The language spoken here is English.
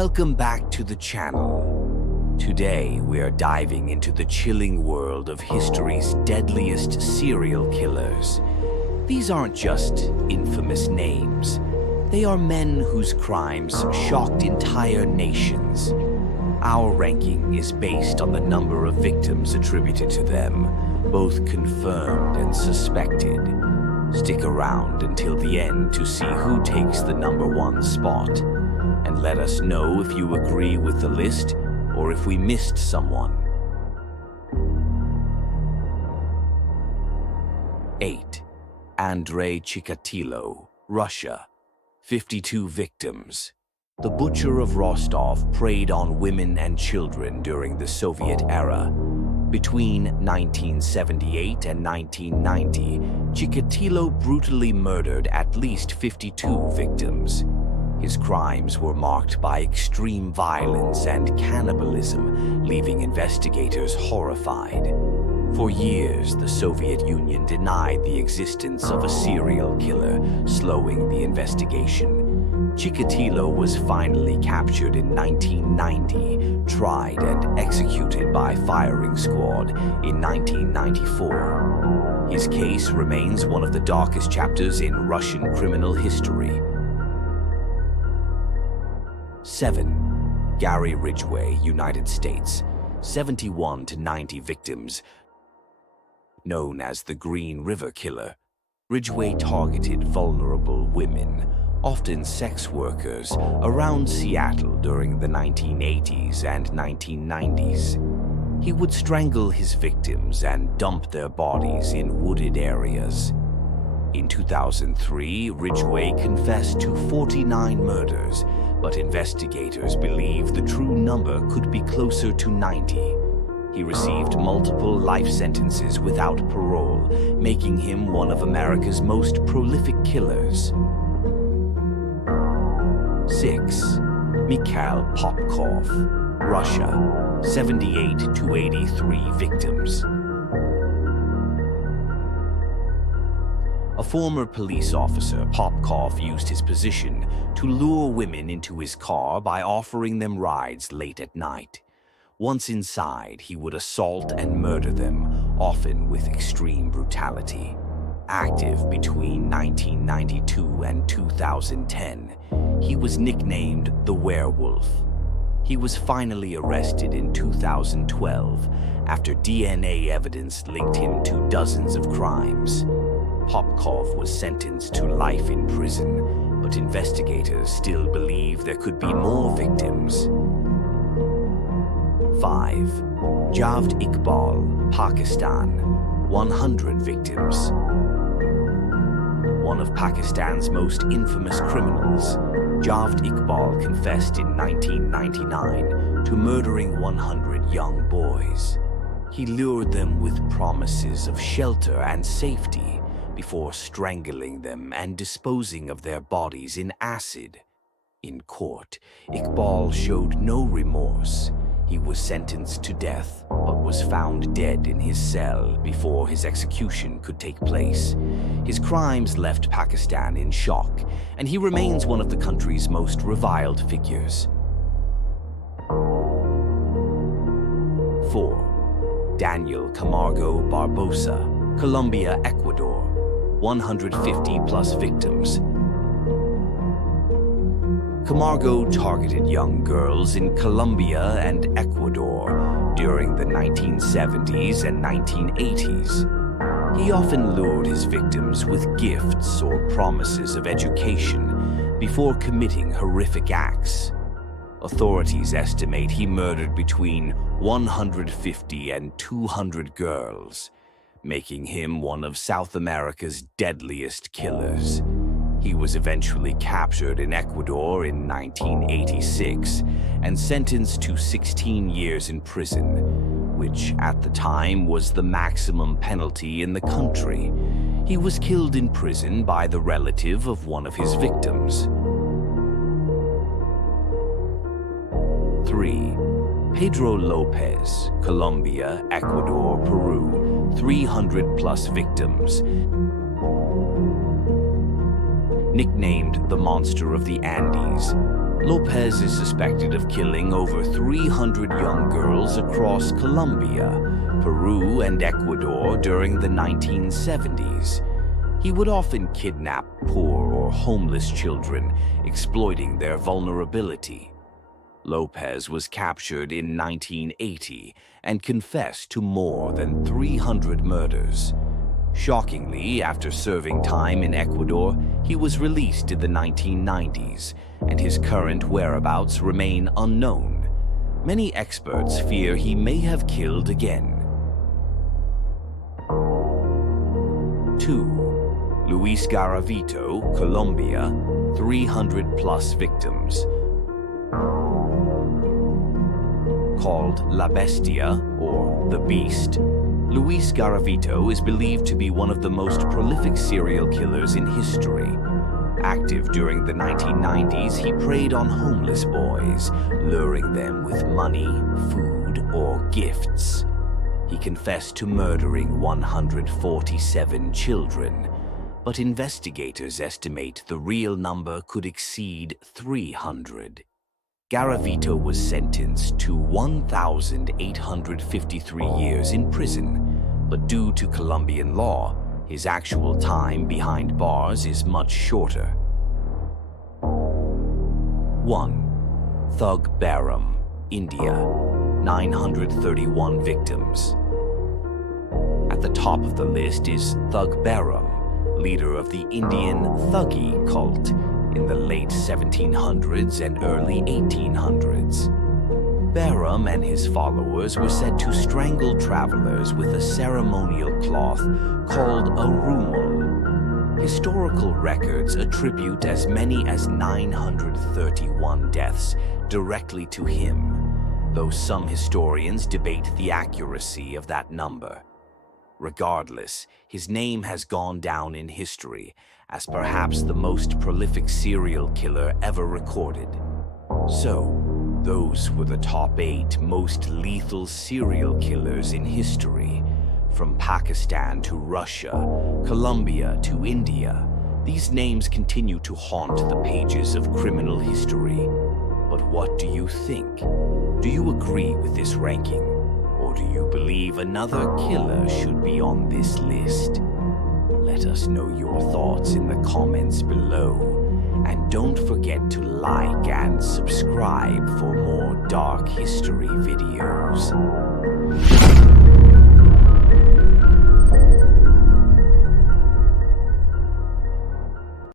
Welcome back to the channel. Today we are diving into the chilling world of history's deadliest serial killers. These aren't just infamous names. They are men whose crimes shocked entire nations. Our ranking is based on the number of victims attributed to them, both confirmed and suspected. Stick around until the end to see who takes the #1 spot. And let us know if you agree with the list or if we missed someone. 8. Andrei Chikatilo, Russia. 52 victims. The butcher of Rostov preyed on women and children during the Soviet era. Between 1978 and 1990, Chikatilo brutally murdered at least 52 victims. His crimes were marked by extreme violence and cannibalism, leaving investigators horrified. For years, the Soviet Union denied the existence of a serial killer, slowing the investigation. Chikatilo was finally captured in 1990, tried and executed by firing squad in 1994. His case remains one of the darkest chapters in Russian criminal history. 7. Gary Ridgway, United States. 71 to 90 victims. Known as the Green River Killer, Ridgway targeted vulnerable women, often sex workers, around Seattle during the 1980s and 1990s. He would strangle his victims and dump their bodies in wooded areas. In 2003, Ridgway confessed to 49 murders, but investigators believe the true number could be closer to 90. He received multiple life sentences without parole, making him one of America's most prolific killers. 6. Mikhail Popkov, Russia. 78 to 83 victims. A former police officer, Popkov used his position to lure women into his car by offering them rides late at night. Once inside, he would assault and murder them, often with extreme brutality. Active between 1992 and 2010, he was nicknamed the Werewolf. He was finally arrested in 2012 after DNA evidence linked him to dozens of crimes. Popkov was sentenced to life in prison, but investigators still believe there could be more victims. 5. Javed Iqbal, Pakistan. 100 victims. One of Pakistan's most infamous criminals, Javed Iqbal confessed in 1999 to murdering 100 young boys. He lured them with promises of shelter and safety before strangling them and disposing of their bodies in acid. In court, Iqbal showed no remorse. He was sentenced to death, but was found dead in his cell before his execution could take place. His crimes left Pakistan in shock, and he remains one of the country's most reviled figures. 4. Daniel Camargo Barbosa, Colombia, Ecuador. 150 plus victims. Camargo targeted young girls in Colombia and Ecuador during the 1970s and 1980s. He often lured his victims with gifts or promises of education before committing horrific acts. Authorities estimate he murdered between 150 and 200 girls, making him one of South America's deadliest killers. He was eventually captured in Ecuador in 1986 and sentenced to 16 years in prison, which at the time was the maximum penalty in the country. He was killed in prison by the relative of one of his victims. 3. Pedro Lopez, Colombia, Ecuador, Peru. 300 plus victims. Nicknamed the Monster of the Andes, Lopez is suspected of killing over 300 young girls across Colombia, Peru, and Ecuador during the 1970s. He would often kidnap poor or homeless children, exploiting their vulnerability. Lopez was captured in 1980 and confessed to more than 300 murders. Shockingly, after serving time in Ecuador, he was released in the 1990s, and his current whereabouts remain unknown. Many experts fear he may have killed again. 2. Luis Garavito, Colombia, 300-plus victims. Called La Bestia, or the Beast, Luis Garavito is believed to be one of the most prolific serial killers in history. Active during the 1990s, he preyed on homeless boys, luring them with money, food, or gifts. He confessed to murdering 147 children, but investigators estimate the real number could exceed 300. Garavito was sentenced to 1,853 years in prison, but due to Colombian law, his actual time behind bars is much shorter. 1. Thug Baram, India, 931 victims. At the top of the list is Thug Baram, leader of the Indian Thuggee cult in the late 1700s and early 1800s. Baram and his followers were said to strangle travelers with a ceremonial cloth called a rumul. Historical records attribute as many as 931 deaths directly to him, though some historians debate the accuracy of that number. Regardless, his name has gone down in history as perhaps the most prolific serial killer ever recorded. So, those were the top 8 most lethal serial killers in history. From Pakistan to Russia, Colombia to India, these names continue to haunt the pages of criminal history. But what do you think? Do you agree with this ranking? Or do you believe another killer should be on this list? Let us know your thoughts in the comments below. And don't forget to like and subscribe for more dark history videos.